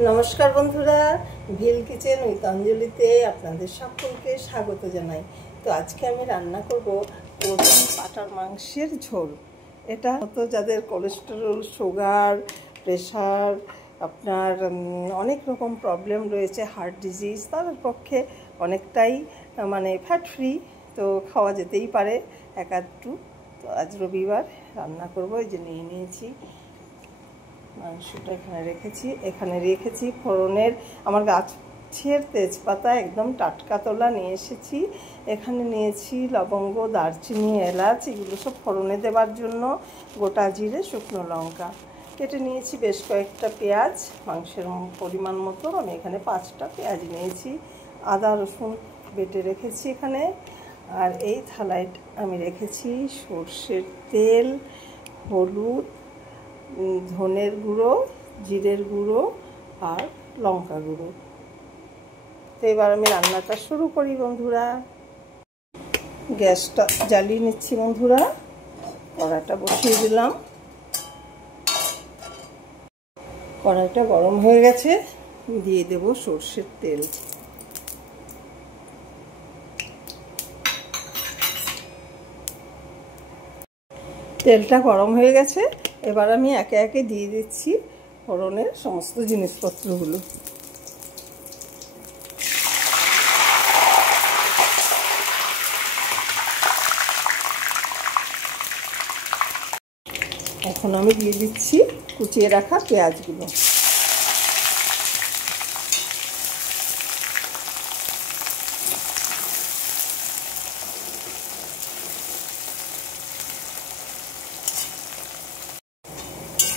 নমস্কার বন্ধুরা, ভিল kitchen with অঞ্জলিতে আপনাদের সকলকে স্বাগত জানাই। তো আজকে আমি রান্না করব কচি পাঁঠার মাংসের ঝোল। এটা তো যাদের কোলেস্টেরল, সুগার, প্রেশার, আপনার অনেক রকম প্রবলেম রয়েছে, হার্ট ডিজিজ, তাদের পক্ষে অনেকটাই ফ্যাট ফ্রি, তো খাওয়া যেতেই পারে এক আধটু। তো আজ রবিবার রান্না করব। এই যে নিয়ে নিয়েছি মাংসটা, এখানে রেখেছি ফোড়নের। আমার গাছের তেজপাতা একদম টাটকা তোলা নিয়ে এসেছি। এখানে নিয়েছি লবঙ্গ, দারচিনি, এলাচ, এগুলো সব ফোড়নে দেওয়ার জন্য। গোটা জিরে, শুকনো লঙ্কা কেটে নিয়েছি। বেশ কয়েকটা পেঁয়াজ, মাংসের পরিমাণ মতো আমি এখানে 5টা পেঁয়াজ নিয়েছি। আদা রসুন বেটে রেখেছি এখানে। আর এই থালায় আমি রেখেছি সর্ষের তেল, হলুদ, ধনের গুঁড়ো, জিরের গুঁড়ো আর লঙ্কা গুঁড়ো। তো এবার আমি রান্নাটা শুরু করি বন্ধুরা। গ্যাসটা জ্বালিয়ে নিচ্ছি বন্ধুরা, কড়াইটা বসিয়ে দিলাম। কড়াইটা গরম হয়ে গেছে, দিয়ে দেব সর্ষের তেল। তেলটা গরম হয়ে গেছে, এবার আমি একে একে দিয়ে দিচ্ছি ফোড়নের সমস্ত জিনিসপত্রগুলো। এখন আমি দিয়ে দিচ্ছি কুচিয়ে রাখা পেঁয়াজগুলো।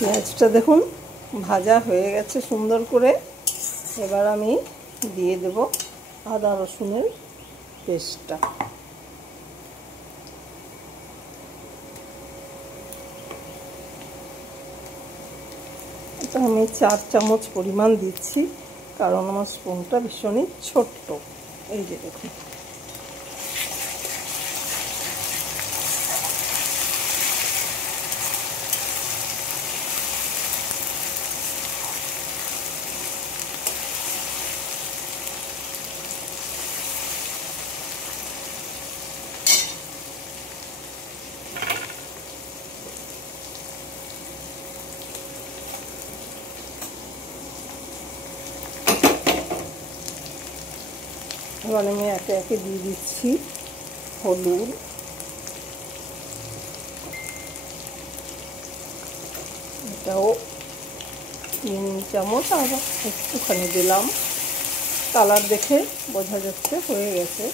পেঁয়াজটা দেখুন ভাজা হয়ে গেছে সুন্দর করে। এবার আমি দিয়ে দেব আদা রসুনের পেস্টটা। এটা আমি 4 চামচ পরিমাণ দিচ্ছি, কারণ আমার স্পুনটা ভীষণই ছোট্ট। এই যে দেখুন, এবার আমি একে একে দিয়ে দিচ্ছি হলুদ, এটাও 3 চামচ, আর একটুখানি দিলাম, কালার দেখে বোঝা যাচ্ছে হয়ে গেছে।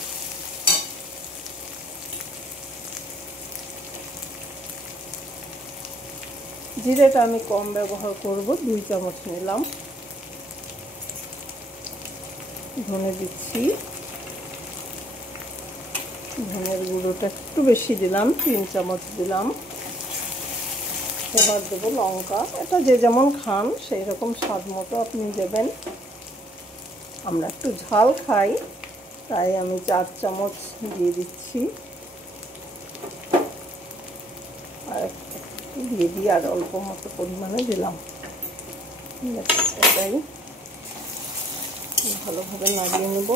জিরেটা আমি কম ব্যবহার করব, 2 চামচ নিলাম। ধনে দিচ্ছি, ধনের গুঁড়োটা একটু বেশি দিলাম, 3 চামচ দিলাম। এবার দেবো লঙ্কা, এটা যে যেমন খান সেই রকম স্বাদ মতো আপনি দেবেন। আমরা একটু ঝাল খাই, তাই আমি 4 চামচ দিয়ে দিচ্ছি। আর দিয়ে দিয়ে আর অল্প মতো পরিমাণে দিলাম। এটাই ভালোভাবে নাড়িয়ে নেব।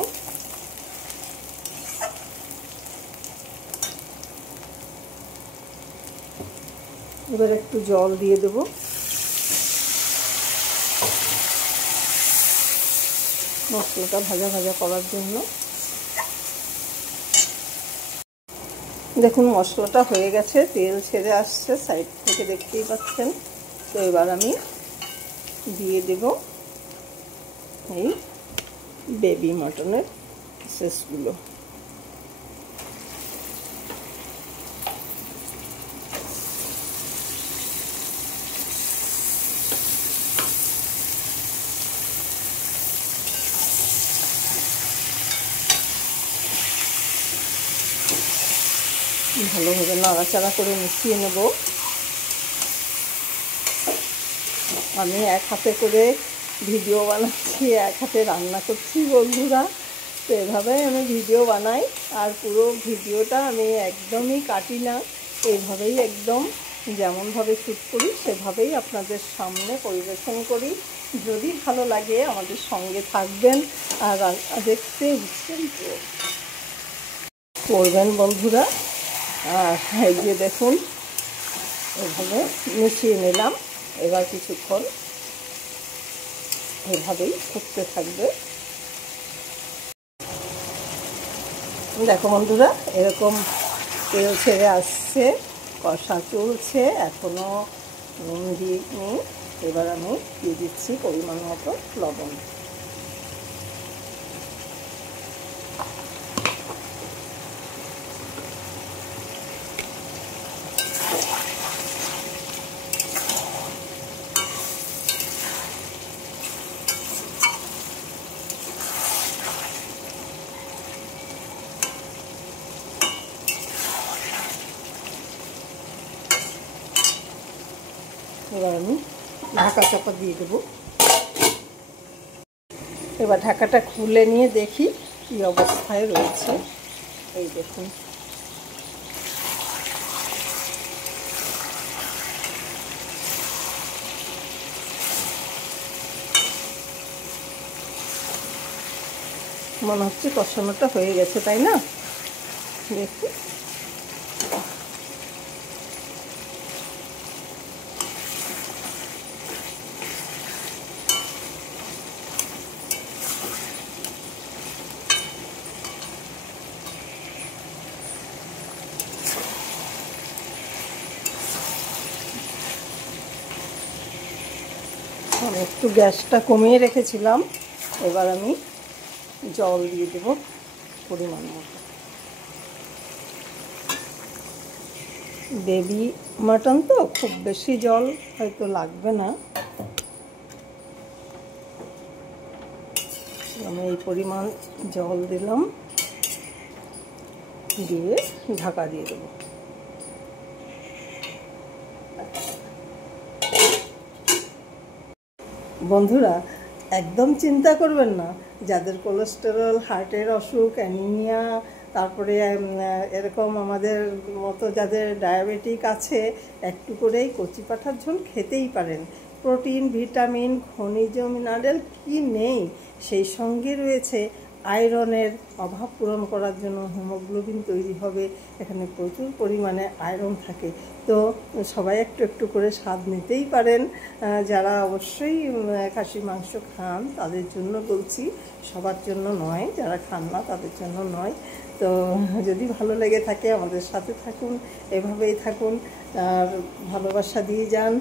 এবার একটু জল দিয়ে দেব। মশলাটা ভাজা ভাজা করার জন্য। দেখুন মশলাটা হয়ে গেছে, তেল ছেড়ে আসছে সাইড থেকে, দেখতেই পাচ্ছেন। তো এবার আমি দিয়ে দেব এই বেবি মাটনের পিসেসগুলো। ভালোভাবে নাড়াচাড়া করে মিশিয়ে নেব। আমি এক হাতে করে ভিডিও বানাচ্ছি, এক হাতে রান্না করছি বন্ধুরা। তো এভাবেই আমি ভিডিও বানাই, আর পুরো ভিডিওটা আমি একদমই কাটি না, এইভাবেই একদম যেমনভাবে শ্যুট করি সেভাবেই আপনাদের সামনে পরিবেশন করি। যদি ভালো লাগে আমাদের সঙ্গে থাকবেন আর দেখতে করবেন বন্ধুরা। আর এই যে দেখুন এভাবে মিশিয়ে নিলাম। এবার কিছুক্ষণ এভাবেই ফুটতে থাকবে। দেখো বন্ধুরা, এরকম তেল ছেড়ে আসছে, কষা চলছে, এখনও নুন দিইনি। এবার আমি দিয়ে দিচ্ছি পরিমাণ মতো লবণ। এবার আমি ঢাকা চাপা দিয়ে দেবো। এবার ঢাকাটা খুলে নিয়ে দেখি কী অবস্থায় রয়েছে। এই দেখুন, মনে হচ্ছে কষানোটা হয়ে গেছে, তাই না? দেখুন, আমি একটু গ্যাসটা কমিয়ে রেখেছিলাম। এবার আমি জল দিয়ে দেব পরিমাণ মতো। বেবি মাটন তো খুব বেশি জল হয়তো লাগবে না। আমি এই পরিমাণ জল দিলাম, দিয়ে ঢাকা দিয়ে দেবো। বন্ধুরা, একদম চিন্তা করবেন না। যাদের কোলেস্টেরল, হার্টের অসুখ, অ্যানিমিয়া, তারপরে এরকম আমাদের মতো যাদের ডায়াবেটিক আছে, একটু করেই কচি পাঁঠার ঝোল খেতেই পারেন। প্রোটিন, ভিটামিন, খনিজ মিনারেল কি নেই, সেই সঙ্গে রয়েছে আয়রনের অভাব পূরণ করার জন্য হিমোগ্লোবিন তৈরি হবে। এখানে প্রচুর পরিমাণে আয়রন থাকে। তো সবাই একটু একটু করে স্বাদ নিতেই পারেন। যারা অবশ্যই খাসির মাংস খান তাদের জন্য বলছি, সবার জন্য নয়। যারা খান না তাদের জন্য নয়। তো যদি ভালো লেগে থাকে আমাদের সাথে থাকুন, এভাবেই থাকুন আর ভালোবাসা দিয়ে যান।